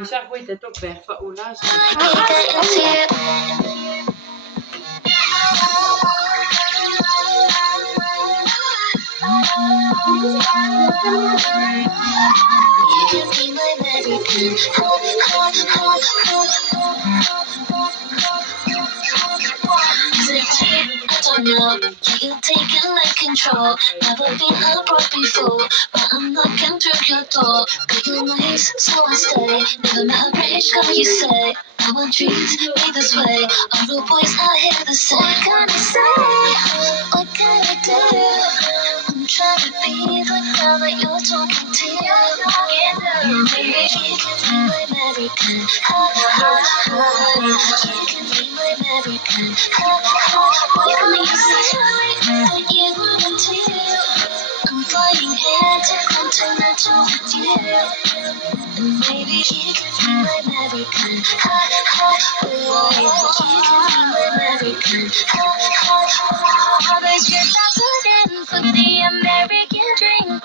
Isa gooit het ook weg van Ola. Know you taking like control. Never been abroad before, but I'm knocking through your door. But you're nice, so I stay. Never met a rich girl, you say. No one treats me this way. All the boys out here the same. What can I say? What can I do? I'm trying to be the girl that you're talking to. Maybe you can be my American. You can be my American. What can you say that you want to do? I'm flying here to continental with you. And maybe you can be my American. You can be my American. All the years I put in for the American dream.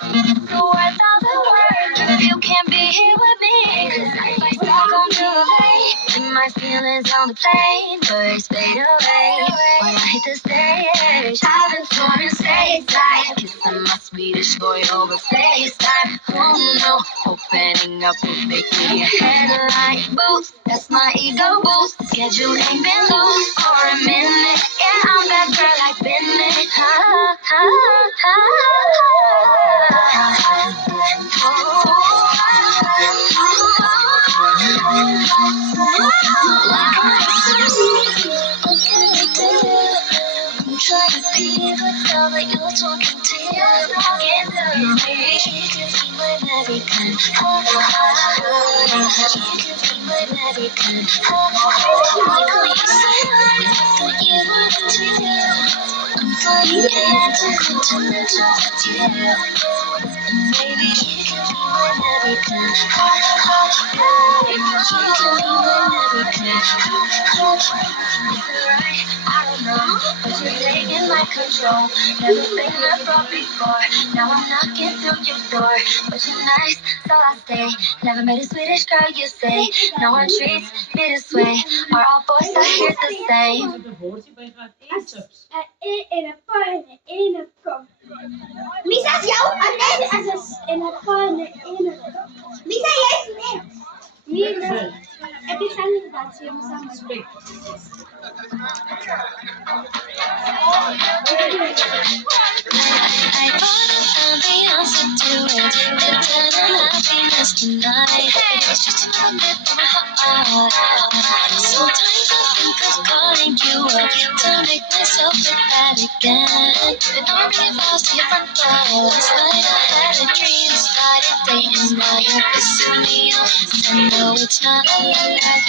So worth all the work if you can't be here with me. 'Cause if I start on the way, leave my feelings on the plane. Birds fade away when I hit the stage. I've been touring stateside, kissing my Swedish boy over FaceTime. Oh no, opening up will make me a headline boost. That's my ego boost. Schedule ain't been loose for a minute. Yeah, I'm that girl I've been in. What can I do? I'm trying to be the girl that you're talking to. Maybe you can be my American. You can be my American. What can you say that you want to do? I'm flying here to continental with you. Maybe you can be my American. You can be my American. Is it right? I don't know, but you're taking my control. Never been abroad before. Now I'm knocking through your door. But you're nice, so I stay. Never met a Swedish girl, you say. No one treats me this way. Are all boys out here the same? Misas jou en het gewoon Misa jij is net. Misa. Het is aan dat je hem samen. I wanna be answer to it. Eternal happiness tonight. It's just a bit of my heart. Sometimes I think of calling you up to make myself look bad again. But don't really falls to your front door. Last night I had a dream, started dating, now you're pissing me off. I know it's not a lie.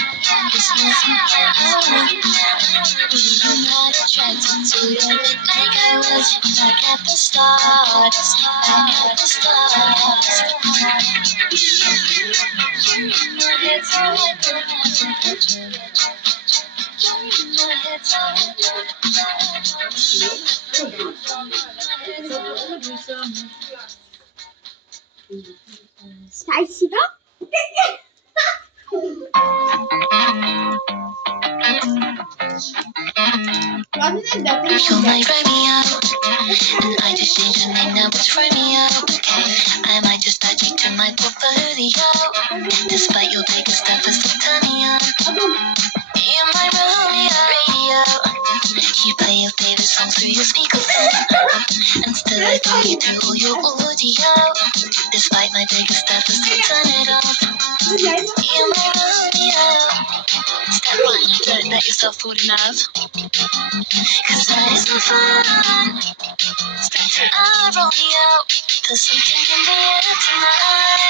It's not something I'm not attracted to you like I was back at the start. Back at the start. My head's all wet and my head's all Спасибо. You're my Romeo, and I just changed the name, now it's Romeo. Okay, I might just add you to my portfolio, despite your bigger stuff as Antonio. You're my Romeo, radio. You play your favorite songs through your speakerphone, and still I throw you through all your audio, despite my bigger stuff as turn it off. You're my Romeo. Step one, don't let yourself fall in love, 'cause that isn't fun. Step two, I'll roll you out. There's something in the air tonight.